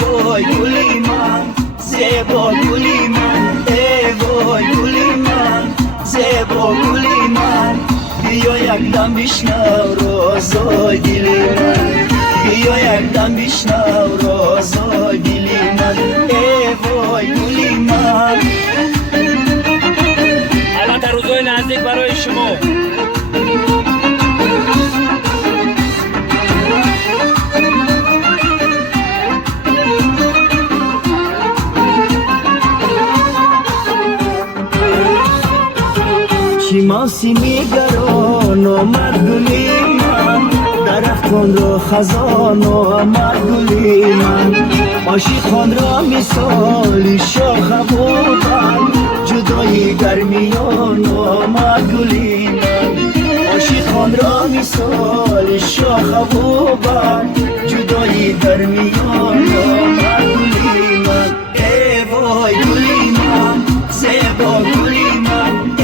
وای گلی من زیبا گلی من وای گلی من زیبا گلی من بیا یک دم بشنو رازای دل من بیا یک دم بشنو رازای دل من وای گلی من الان در روزهای نزدیک برای شما شیماسی میگران آمد گلی من درختان را خزان آمد گلی من عاشقان را مثال شاخ بودن جدای گرمیان آمد گلی من عاشقان را مثال شاخ بودن جدای گرمیان آمد گلی من وای گلی من زیبا گلی من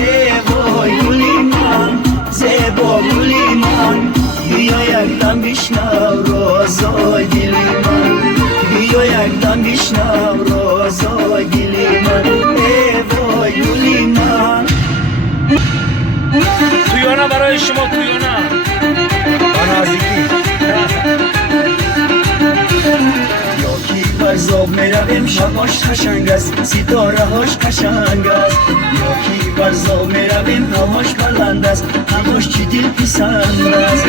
وای گلی من زیبا گلی من بیا یک دم بشنو رازای دل من بیا یک دم بشنو رازای دل من وای گلی من تویانا برای شما تویانا برزاب میرویم شباش قشنگ است ستاره هاش قشنگ است یاکی برزاب میرویم هواش بلند است هواش چی دل پسند است